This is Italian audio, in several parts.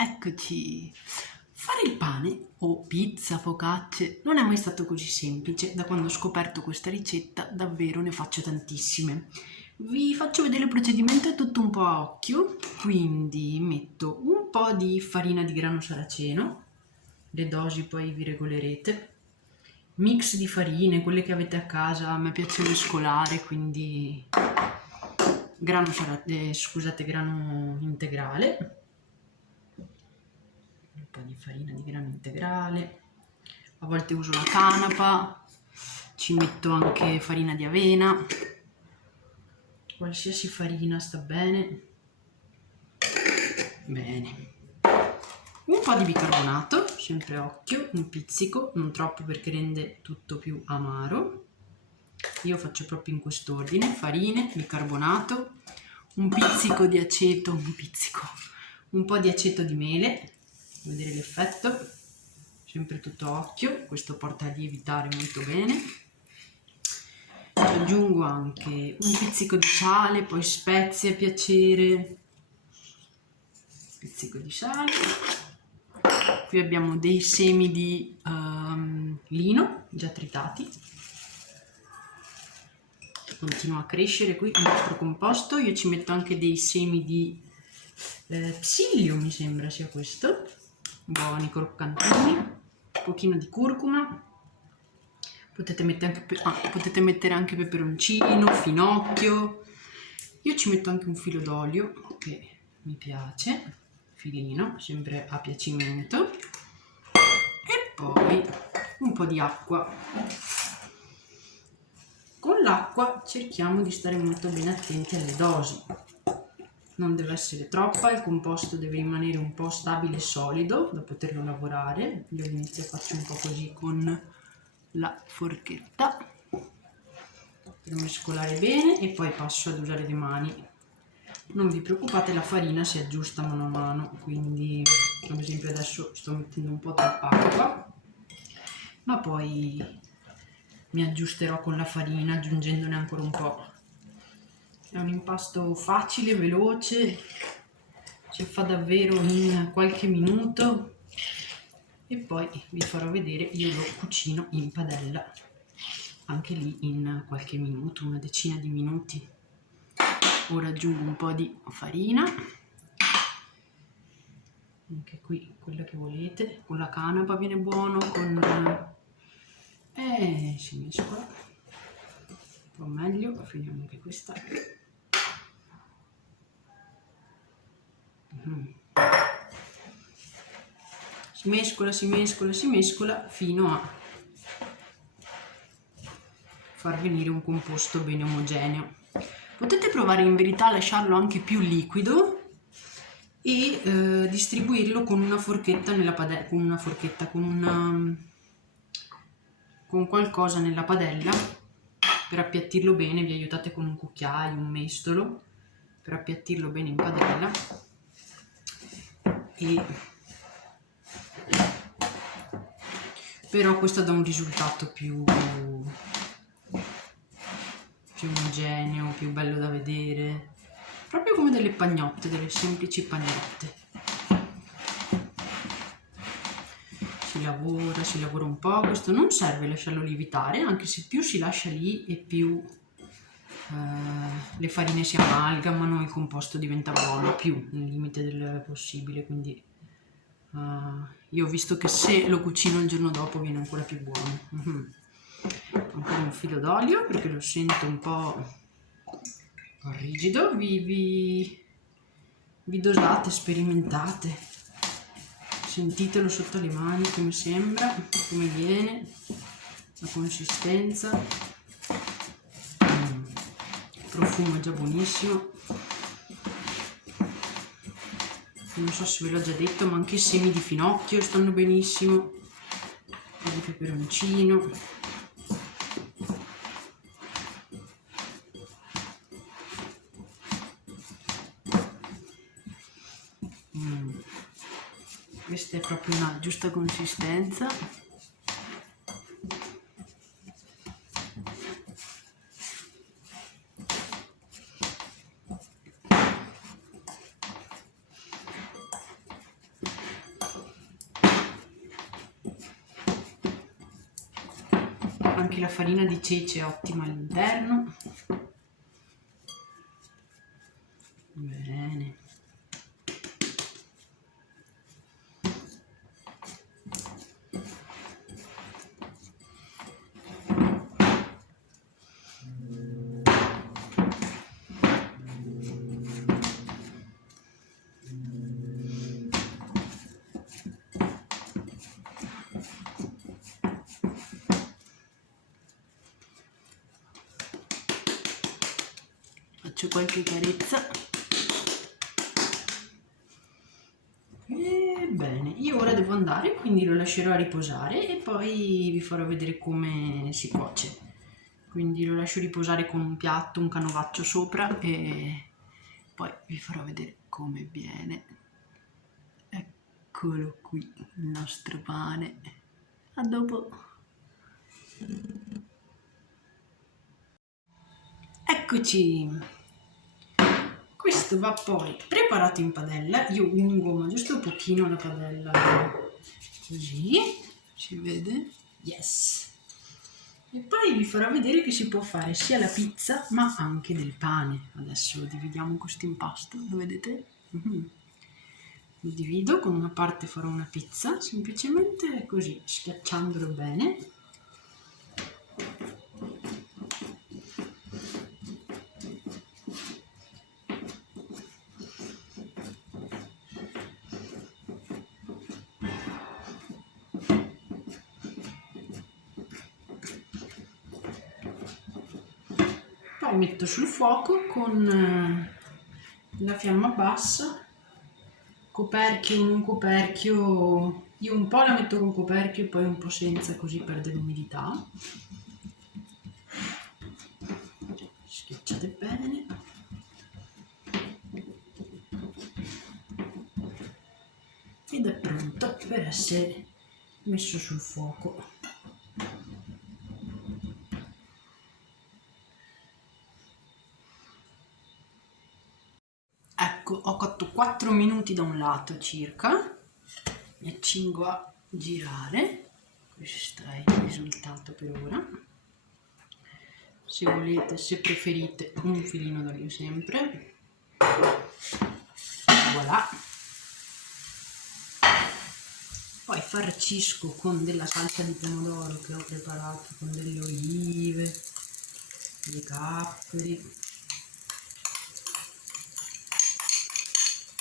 Eccoci! Fare il pane o pizza, focacce non è mai stato così semplice. Da quando ho scoperto questa ricetta davvero ne faccio tantissime. Vi faccio vedere il procedimento, è tutto un po' a occhio. Quindi metto un po' di farina di grano saraceno, le dosi poi vi regolerete. Mix di farine, quelle che avete a casa, a me piace mescolare, quindi grano integrale, un po' di farina di grano integrale, a volte uso la canapa, ci metto anche farina di avena, qualsiasi farina sta bene. Bene, un po' di bicarbonato, sempre a occhio, un pizzico, non troppo perché rende tutto più amaro. Io faccio proprio in quest'ordine: farine, bicarbonato, un pizzico di aceto, un po' di aceto di mele, vedere l'effetto, sempre tutto a occhio, questo porta a lievitare molto bene. Ci aggiungo anche un pizzico di sale, poi spezie a piacere, pizzico di sale. Qui abbiamo dei semi di lino già tritati. Continua a crescere qui il nostro composto. Io ci metto anche dei semi di psilio, mi sembra sia questo, buoni croccantini, un pochino di curcuma, potete mettere anche peperoncino, finocchio. Io ci metto anche un filo d'olio che mi piace, filino, sempre a piacimento, e poi un po' di acqua. Con l'acqua cerchiamo di stare molto bene attenti alle dosi, non deve essere troppa, il composto deve rimanere un po' stabile e solido da poterlo lavorare. Io all'inizio faccio un po' così con la forchetta per mescolare bene e poi passo ad usare le mani. Non vi preoccupate, la farina si aggiusta mano a mano, quindi ad esempio adesso sto mettendo un po' troppa acqua, ma poi mi aggiusterò con la farina aggiungendone ancora un po'. È un impasto facile, veloce, si fa davvero in qualche minuto e poi vi farò vedere. Io lo cucino in padella, anche lì in qualche minuto, una decina di minuti. Ora aggiungo un po' di farina, anche qui quella che volete, con la canapa viene buono, si mescola un po' meglio, finiamo anche questa. Si mescola fino a far venire un composto bene omogeneo. Potete provare in verità a lasciarlo anche più liquido e distribuirlo con una forchetta nella padella, con qualcosa nella padella per appiattirlo bene. Vi aiutate con un cucchiaio, un mestolo per appiattirlo bene in padella però questo dà un risultato più omogeneo, più bello da vedere, proprio come delle pagnotte, delle semplici pagnotte. Si lavora un po', questo non serve lasciarlo lievitare, anche se più si lascia lì e più le farine si amalgamano, il composto diventa buono, più nel limite del possibile, quindi io ho visto che se lo cucino il giorno dopo viene ancora più buono. Ancora un filo d'olio perché lo sento un po' rigido. Vi dosate, sperimentate, sentitelo sotto le mani come sembra, come viene la consistenza. Il profumo è già buonissimo. Non so se ve l'ho già detto, ma anche i semi di finocchio stanno benissimo, un po' di peperoncino. Questa è proprio una giusta consistenza. Anche la farina di cece è ottima all'interno. Bene. Faccio qualche carezza. E bene, io ora devo andare, quindi lo lascerò a riposare e poi vi farò vedere come si cuoce. Quindi lo lascio riposare con un piatto, un canovaccio sopra e poi vi farò vedere come viene. Eccolo qui, il nostro pane. A dopo. Eccoci. Questo va poi preparato in padella. Io ungo ma giusto pochino la padella, così si vede. Yes. E poi vi farò vedere che si può fare sia la pizza ma anche del pane. Adesso dividiamo questo impasto, lo vedete? Lo divido, con una parte farò una pizza, semplicemente così, schiacciandolo bene. Poi metto sul fuoco con la fiamma bassa, coperchio, non coperchio, io un po' la metto con coperchio e poi un po' senza, così perde l'umidità. Schiacciate bene. Ed è pronto per essere messo sul fuoco. Ecco, ho cotto 4 minuti da un lato circa, mi accingo a girare, questo è il risultato per ora. Se volete, se preferite, un filino d'olio sempre. Voilà. Poi farcisco con della salsa di pomodoro che ho preparato, con delle olive, dei capperi.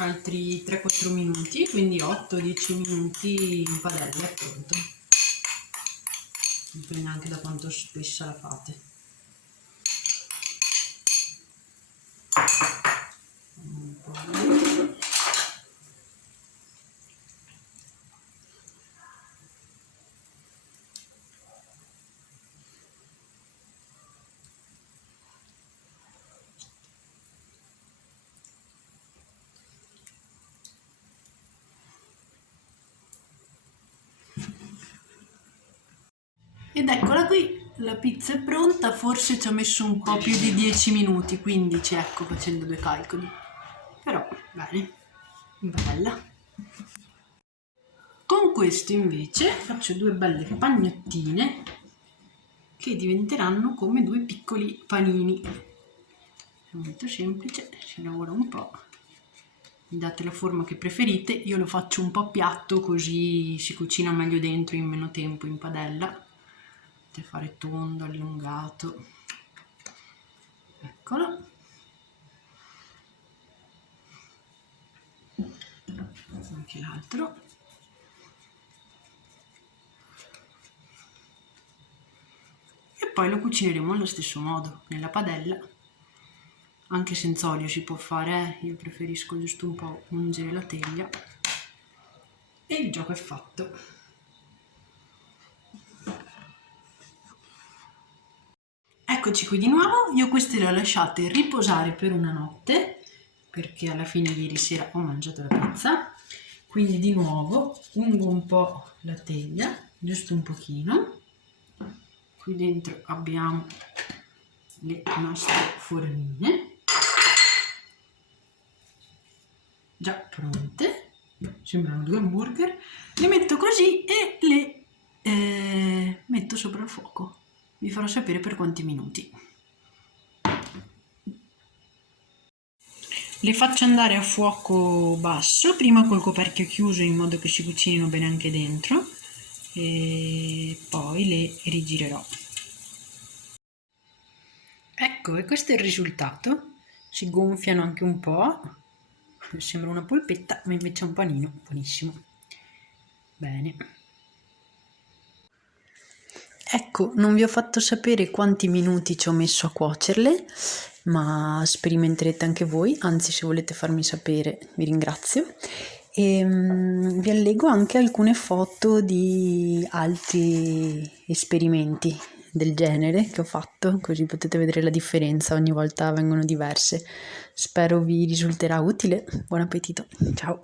Altri 3-4 minuti, quindi 8-10 minuti in padella è pronto. Dipende anche da quanto spessa la fate. Ed eccola qui, la pizza è pronta, forse ci ho messo un po' più di 10 minuti, 15, ecco, facendo due calcoli. Però, bene, bella. Con questo invece faccio due belle pagnottine che diventeranno come due piccoli panini. È molto semplice, si lavora un po'. Mi date la forma che preferite, io lo faccio un po' piatto così si cucina meglio dentro in meno tempo in padella. Potete fare tondo, allungato. Eccolo. Anche l'altro. E poi lo cucineremo allo stesso modo, nella padella. Anche senza olio si può fare, io preferisco giusto un po' ungere la teglia. E il gioco è fatto. Eccoci qui di nuovo, io queste le ho lasciate riposare per una notte, perché alla fine ieri sera ho mangiato la pizza, quindi di nuovo ungo un po' la teglia, giusto un pochino. Qui dentro abbiamo le nostre formine, già pronte, sembrano due hamburger, le metto così e le metto sopra il fuoco. Vi farò sapere per quanti minuti. Le faccio andare a fuoco basso, prima col coperchio chiuso in modo che si cucinino bene anche dentro e poi le rigirerò. Ecco, e questo è il risultato. Si gonfiano anche un po', sembra una polpetta, ma invece è un panino, buonissimo. Bene. Ecco, non vi ho fatto sapere quanti minuti ci ho messo a cuocerle, ma sperimenterete anche voi, anzi se volete farmi sapere vi ringrazio. E vi allego anche alcune foto di altri esperimenti del genere che ho fatto, così potete vedere la differenza, ogni volta vengono diverse. Spero vi risulterà utile. Buon appetito, ciao!